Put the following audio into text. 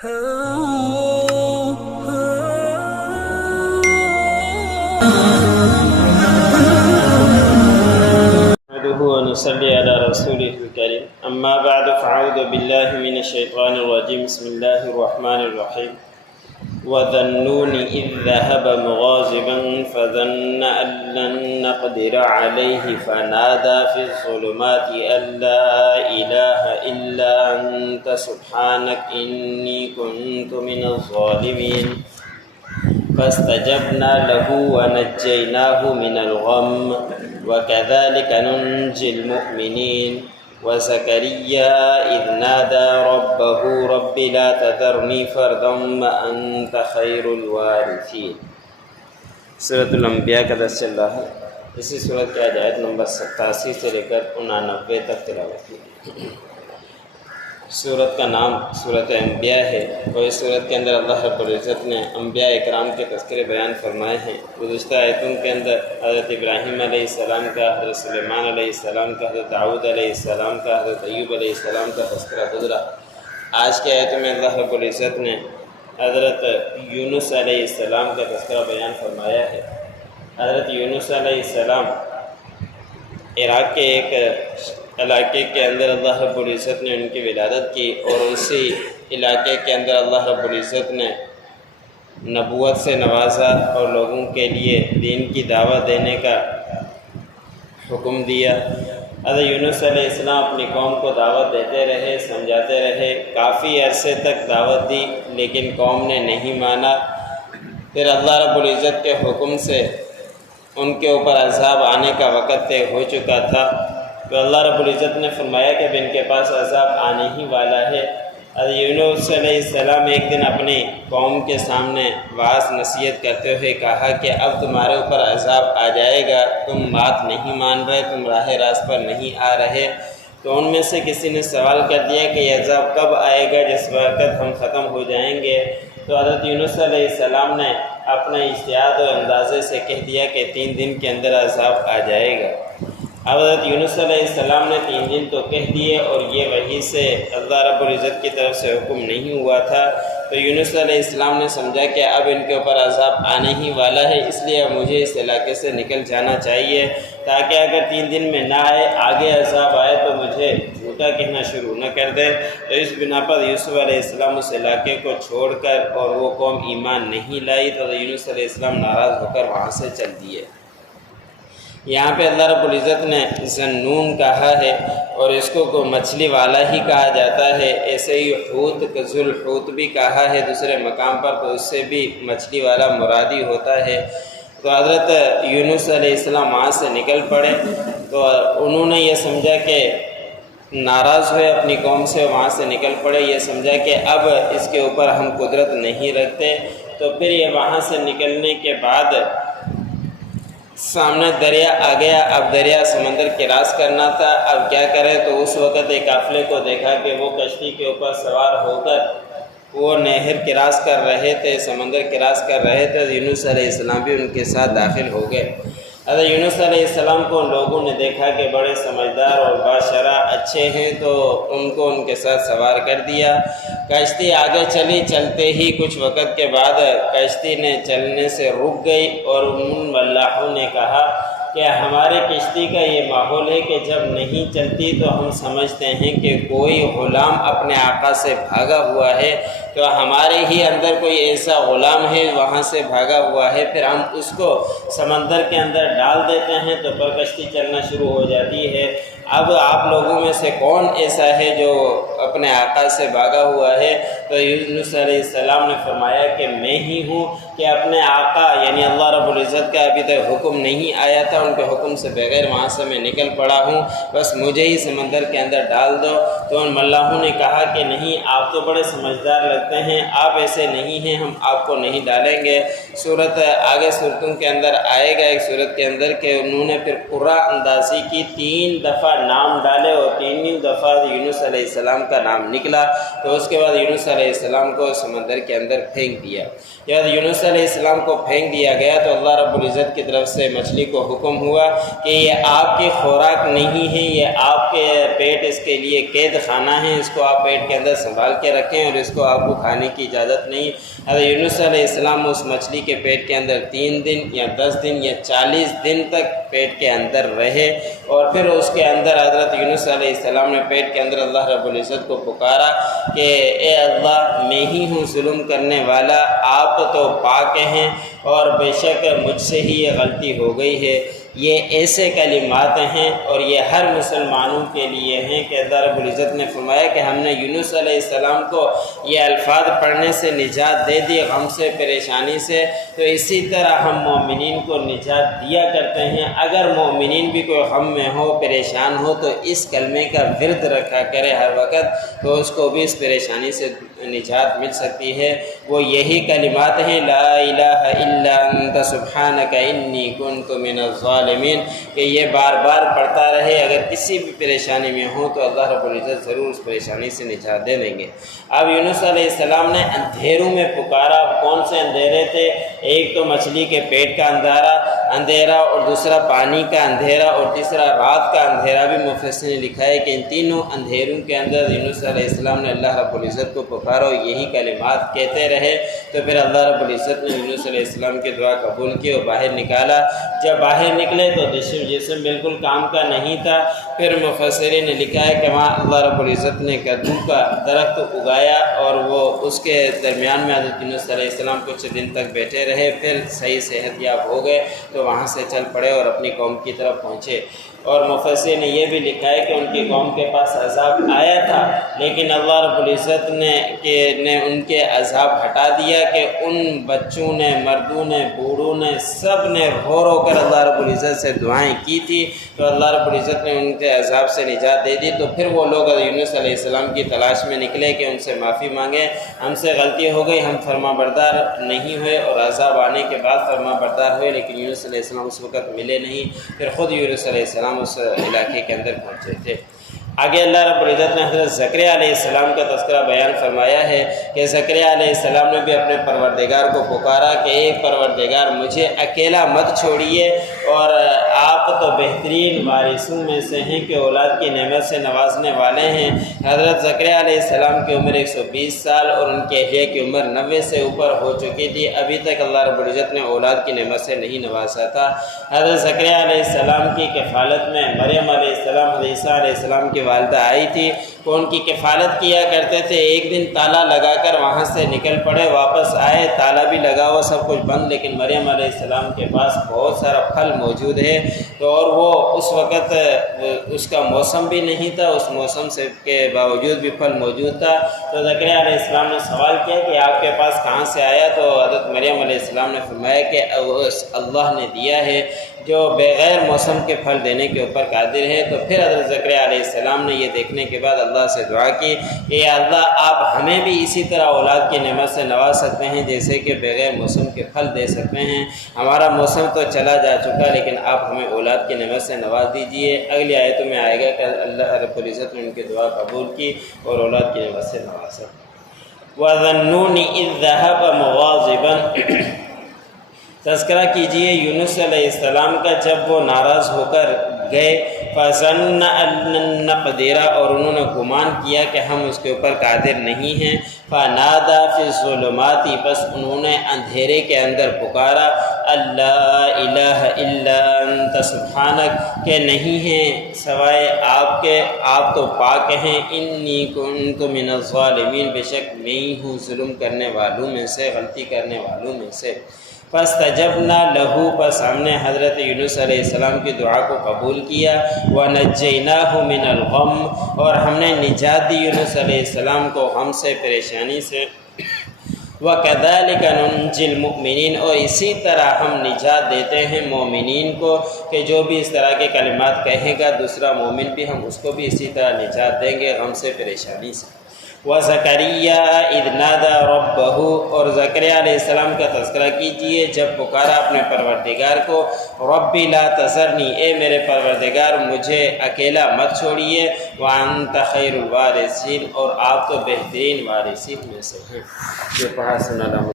نحمده ونصلي على رسوله الكريم أما بعد فأعوذ بالله من الشيطان الرجيم بسم الله الرحمن الرحيم وذا النون إذ ذهب مغاضبا فظن أن لن نقدر عليه فنادى في الظلمات أن لا إله إلا أنت سبحانك إني كنت من الظالمين فاستجبنا له ونجيناه من الغم وكذلك ننجي المؤمنين وزكريا إذ نادى ربه رب لا تذرني فردا وأنت خير الوارثين۔ سورۃ الانبیاء کا درس چل رہا ہے۔ اسی سورت کی آیت نمبر 87 سے لے کر 89 تک تلاوت کی۔ سورت کا نام سورۃ انبیاء ہے اور اس سورت کے اندر اللہ رب العزت نے انبیاء اکرام کے تذکرے بیان فرمائے ہیں۔ گزشتہ آیتوں کے اندر حضرت ابراہیم علیہ السلام کا، حضرت سلیمان علیہ السلام کا، حضرت داؤد علیہ السلام کا، حضرت ایوب علیہ السلام کا تذکرہ گزرا۔ آج کے آیتوں میں اللہ رب العزت نے حضرت یونس علیہ السلام کا تذکرہ بیان فرمایا ہے۔ حضرت یونس علیہ السلام عراق کے ایک علاقے کے اندر اللہ رب العزت نے ان کی ولادت کی اور اسی علاقے کے اندر اللہ رب العزت نے نبوت سے نوازا اور لوگوں کے لیے دین کی دعوت دینے کا حکم دیا۔ حضرت یونس علیہ السلام اپنی قوم کو دعوت دیتے رہے، سمجھاتے رہے، کافی عرصے تک دعوت دی لیکن قوم نے نہیں مانا۔ پھر اللہ رب العزت کے حکم سے ان کے اوپر عذاب آنے کا وقت طے ہو چکا تھا، تو اللہ رب العزت نے فرمایا کہ اب ان کے پاس عذاب آنے ہی والا ہے۔ حضرت یونس علیہ السلام ایک دن اپنی قوم کے سامنے وعظ نصیحت کرتے ہوئے کہا کہ اب تمہارے اوپر عذاب آ جائے گا، تم بات نہیں مان رہے، تم راہ راست پر نہیں آ رہے۔ تو ان میں سے کسی نے سوال کر دیا کہ یہ عذاب کب آئے گا جس وقت ہم ختم ہو جائیں گے؟ تو حضرت یونس علیہ السلام نے اپنے اجتہاد و اندازے سے کہہ دیا کہ 3 دن کے اندر عذاب آ جائے گا۔ اب حضرت یونس علیہ السلام نے 3 دن تو کہہ دیے اور یہ وحی سے اللہ رب العزت کی طرف سے حکم نہیں ہوا تھا، تو یونس علیہ السلام نے سمجھا کہ اب ان کے اوپر عذاب آنے ہی والا ہے، اس لیے مجھے اس علاقے سے نکل جانا چاہیے تاکہ اگر 3 دن میں نہ آئے، آگے عذاب آئے تو مجھے جھوٹا کہنا شروع نہ کر دے۔ تو اس بنا پر یوسف علیہ السلام اس علاقے کو چھوڑ کر اور وہ قوم ایمان نہیں لائی، تو یونس علیہ السلام ناراض ہو کر وہاں سے چل دیے۔ یہاں پہ اللہ رب العزت نے ذنون کہا ہے اور اس کو مچھلی والا ہی کہا جاتا ہے، ایسے ہی حوت ذوالحوت بھی کہا ہے دوسرے مقام پر، تو اس سے بھی مچھلی والا مرادی ہوتا ہے۔ تو حضرت یونس علیہ السلام وہاں سے نکل پڑے، تو انہوں نے یہ سمجھا کہ ناراض ہوئے اپنی قوم سے، وہاں سے نکل پڑے، یہ سمجھا کہ اب اس کے اوپر ہم قدرت نہیں رکھتے۔ تو پھر یہ وہاں سے نکلنے کے بعد سامنے دریا آ گیا، اب دریا سمندر کراس کرنا تھا، اب کیا کرے؟ تو اس وقت ایک قافلے کو دیکھا کہ وہ کشتی کے اوپر سوار ہو کر وہ نہر کراس کر رہے تھے، سمندر کراس کر رہے تھے۔ یونس علیہ السلام بھی ان کے ساتھ داخل ہو گئے۔ حضرت یونس علیہ السلام کو لوگوں نے دیکھا کہ بڑے سمجھدار اور باشرع اچھے ہیں، تو ان کو ان کے ساتھ سوار کر دیا۔ کشتی آگے چلی، چلتے ہی کچھ وقت کے بعد کشتی نے چلنے سے رک گئی اور ان ملاحوں نے کہا کہ ہماری کشتی کا یہ ماحول ہے کہ جب نہیں چلتی تو ہم سمجھتے ہیں کہ کوئی غلام اپنے آقا سے بھاگا ہوا ہے، تو ہمارے ہی اندر کوئی ایسا غلام ہے وہاں سے بھاگا ہوا ہے، پھر ہم اس کو سمندر کے اندر ڈال دیتے ہیں تو پر کشتی چلنا شروع ہو جاتی ہے۔ اب آپ لوگوں میں سے کون ایسا ہے جو اپنے آقا سے بھاگا ہوا ہے؟ تو یونس علیہ السلام نے فرمایا کہ میں ہی ہوں، کہ اپنے آقا یعنی اللہ رب العزت کا ابھی تک حکم نہیں آیا تھا، ان کے حکم سے بغیر وہاں سے میں نکل پڑا ہوں، بس مجھے ہی سمندر کے اندر ڈال دو۔ تو ان ملاحوں نے کہا کہ نہیں، آپ تو بڑے سمجھدار لگتے ہیں، آپ ایسے نہیں ہیں، ہم آپ کو نہیں ڈالیں گے۔ صورت آگے صورتوں کے اندر آئے گا ایک صورت کے اندر کہ انہوں نے پھر قرہ اندازی کی، 3 دفعہ نام ڈالے اور 3 دفعہ یونس علیہ السلام کا نام نکلا تو اس کے بعد یونس علیہ السلام کو سمندر کے اندر پھینک دیا۔ جب یونس علیہ السلام کو پھینک دیا گیا تو اللہ رب العزت کی طرف سے مچھلی کو حکم ہوا کہ یہ آپ کی خوراک نہیں ہے، یہ آپ کے پیٹ اس کے لیے قید خانہ ہے، اس کو آپ پیٹ کے اندر سنبھال کے رکھیں اور اس کو آپ کو کھانے کی اجازت نہیں۔ حضرت یونس علیہ السلام اس مچھلی کے پیٹ کے اندر 3 دن یا 10 دن یا 40 دن تک پیٹ کے اندر رہے، اور پھر اس کے اندر حضرت یونس علیہ السلام نے پیٹ کے اندر اللہ رب العزت کو پکارا کہ اے اللہ، میں ہی ہوں ظلم کرنے والا، آپ تو پاک ہیں اور بے شک مجھ سے ہی یہ غلطی ہو گئی ہے۔ یہ ایسے کلمات ہیں اور یہ ہر مسلمانوں کے لیے ہیں کہ اللہ رب العزت نے فرمایا کہ ہم نے یونس علیہ السلام کو یہ الفاظ پڑھنے سے نجات دے دی، غم سے، پریشانی سے، تو اسی طرح ہم مومنین کو نجات دیا کرتے ہیں۔ اگر مومنین بھی کوئی غم میں ہو، پریشان ہو، تو اس کلمے کا ورد رکھا کرے ہر وقت، تو اس کو بھی اس پریشانی سے نجات مل سکتی ہے۔ وہ یہی کلمات ہیں، لا الہ الا انت سبحانک انی کنت من الظالمین، کہ یہ بار بار پڑھتا رہے۔ اگر کسی بھی پریشانی میں ہو تو اللہ رب العزت ضرور اس پریشانی سے نجات دے دیں گے۔ اب یونس علیہ السلام نے اندھیروں میں پکارا۔ کون سے اندھیرے تھے؟ ایک تو مچھلی کے پیٹ کا اندھیرا، اور دوسرا پانی کا اندھیرا، اور تیسرا رات کا اندھیرا۔ بھی مفسر نے لکھا ہے کہ ان تینوں اندھیروں کے اندر یونس علیہ السلام نے اللہ رب العزت کو پکارا اور یہی کلمات کہتے رہے، تو پھر اللہ رب العزت نے یونس علیہ السلام کی دعا قبول کی اور باہر نکالا۔ جب باہر نکلے تو جسم بالکل کام کا نہیں تھا۔ پھر مفسرین نے لکھا ہے کہ وہاں اللہ رب العزت نے کدو کا درخت اگایا اور وہ اس کے درمیان میں حضرت یونس علیہ السلام کچھ دن تک بیٹھے رہے، پھر صحیح صحت یاب ہو گئے تو وہاں سے چل پڑے اور اپنی قوم کی طرف پہنچے۔ اور مفسر نے یہ بھی لکھا ہے کہ ان کی قوم کے پاس عذاب آیا تھا، لیکن اللہ رب العزت نے ان کے عذاب ہٹا دیا کہ ان بچوں نے، مردوں نے، بوڑھوں نے، سب نے رو کر اللہ رب العزت سے دعائیں کی تھی، تو اللہ رب العزت نے ان کے عذاب سے نجات دے دی۔ تو پھر وہ لوگ یونس علیہ السلام کی تلاش میں نکلے کہ ان سے معافی مانگیں، ہم سے غلطی ہو گئی، ہم فرما بردار نہیں ہوئے اور عذاب آنے کے بعد فرما بردار ہوئے، لیکن یونس علیہ السلام اس وقت ملے نہیں۔ پھر خود یونس علیہ السلام اس علاقے کے اندر پہنچے تھے۔ آگے اللہ رب العزت نے حضرت زکریا علیہ السلام کا تذکرہ بیان فرمایا ہے کہ زکریا علیہ السلام نے بھی اپنے پروردگار کو پکارا کہ اے پروردگار، مجھے اکیلا مت چھوڑیے، اور آپ تو بہترین وارثوں میں سے ہیں کہ اولاد کی نعمت سے نوازنے والے ہیں۔ حضرت زکریا علیہ السلام کی عمر 120 سال اور ان کے اہلیہ کی عمر 90 سے اوپر ہو چکی تھی، ابھی تک اللہ رب العزت نے اولاد کی نعمت سے نہیں نوازا تھا۔ حضرت زکریا علیہ السلام کی کفالت میں مریم علیہ السلام، حضرت عیسیٰ علیہ السلام کی والدہ آئی تھی، وہ ان کی کفالت کیا کرتے تھے۔ ایک دن تالا لگا کر وہاں سے نکل پڑے، واپس آئے، تالا بھی لگا ہوا، سب کچھ بند، لیکن مریم علیہ السلام کے پاس بہت سارا پھل موجود ہے، تو اور وہ اس وقت اس کا موسم بھی نہیں تھا، اس موسم سے کے باوجود بھی پھل موجود تھا۔ تو زکریا علیہ السلام نے سوال کیا کہ آپ کے پاس کہاں سے آیا؟ تو حضرت مریم علیہ السلام نے فرمایا کہ اللہ نے دیا ہے جو بغیر موسم کے پھل دینے کے اوپر قادر ہے۔ تو پھر حضرت زکریا علیہ السلام نے یہ دیکھنے کے بعد اللہ سے دعا کی کہ اللہ، آپ ہمیں بھی اسی طرح اولاد کی نعمت سے نواز سکتے ہیں جیسے کہ بغیر موسم کے پھل دے سکتے ہیں۔ ہمارا موسم تو چلا جا چکا، لیکن آپ ہمیں اولاد کی نعمت سے نواز دیجئے۔ اگلی آیتوں میں آئے گا کہ اللہ رب العزت نے ان کی دعا قبول کی اور اولاد کی نعمت سے نوازا۔ وَظَنُّونِ إِذْ ذَهَبَ مُغَاضِبًا، تذکرہ کیجئے یونس علیہ السلام کا جب وہ ناراض ہو کر گئے، فَظَنَّ أَن لَّن نَّقْدِرَ، اور انہوں نے گمان کیا کہ ہم اس کے اوپر قادر نہیں ہیں، فَنَادَىٰ فِي الظُّلُمَاتِ، بس انہوں نے اندھیرے کے اندر پکارا، اللہ الہ الا انت سبحانک، کہ نہیں ہیں سوائے آپ کے، آپ تو پاک ہیں، انی کنت من الظالمین، بے شک میں ہی ہوں ظلم کرنے والوں میں سے، غلطی کرنے والوں میں سے۔ فَاسْتَجَبْنَا لَهُ، پس ہم نے حضرت یونس علیہ السلام کی دعا کو قبول کیا، وَنَجَّيْنَاهُ مِنَ الْغَمِّ، اور ہم نے نجات دی یونس علیہ السلام کو غم سے، پریشانی سے، وَكَذَلِكَ نُنْجِي الْمُؤْمِنِينَ، اور اسی طرح ہم نجات دیتے ہیں مومنین کو، کہ جو بھی اس طرح کے کلمات کہے گا دوسرا مومن بھی، ہم اس کو بھی اسی طرح نجات دیں گے غم سے، پریشانی سے۔ وزکریا اذ نادى ربہ، اور زکریا علیہ السلام کا تذکرہ کیجئے جب پکارا اپنے پروردگار کو، ربی لا تذرنی، اے میرے پروردگار مجھے اکیلا مت چھوڑیے، وانت خیر الوارثین، اور آپ تو بہترین وارثین میں سے ہیں۔ یہ پڑھا سنا